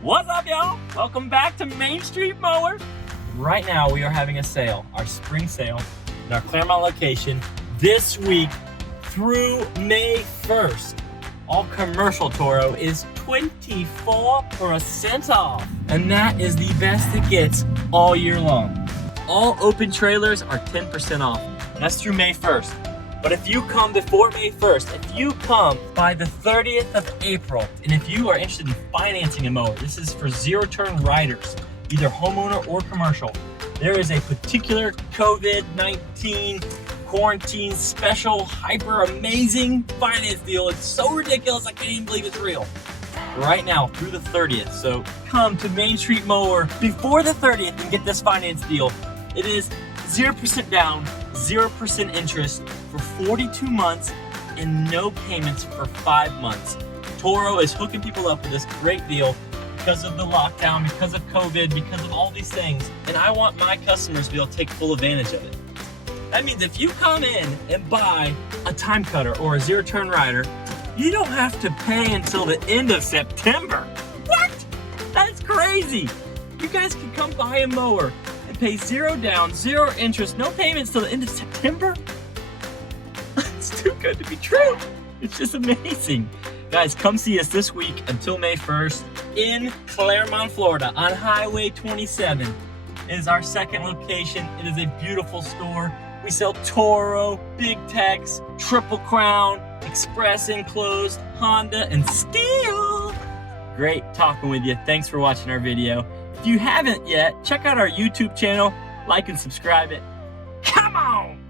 What's up, y'all? Welcome back to Main Street Mower. Right now we are having a sale, our spring sale in our Clermont location this week through May 1st. All commercial Toro is 24% off, and that is the best it gets all year long. All open trailers are 10% off. That's through May 1st. But if you come before May 1st, if you come by the 30th of April, and if you are interested in financing a mower, this is for zero-turn riders, either homeowner or commercial. There is a particular COVID-19 quarantine special, hyper amazing finance deal. It's so ridiculous, I can't even believe it's real. Right now through the 30th. So come to Main Street Mower before the 30th and get this finance deal. It is 0% down, 0% interest for 42 months and no payments for 5 months. Toro is hooking people up with this great deal because of the lockdown, because of COVID, because of all these things. And I want my customers to be able to take full advantage of it. That means if you come in and buy a time cutter or a zero-turn rider, you don't have to pay until the end of September. What? That's crazy. You guys can come buy a mower and pay 0 down, 0 interest, no payments till the end of September? It's too good to be true. It's just amazing. Guys, come see us this week until May 1st in Clermont, Florida on Highway 27. It is our second location. It is a beautiful store. We sell Toro, Big Tex, Triple Crown, Express Enclosed, Honda, and Steel. Great talking with you. Thanks for watching our video. If you haven't yet, check out our YouTube channel, like and subscribe it. Come on!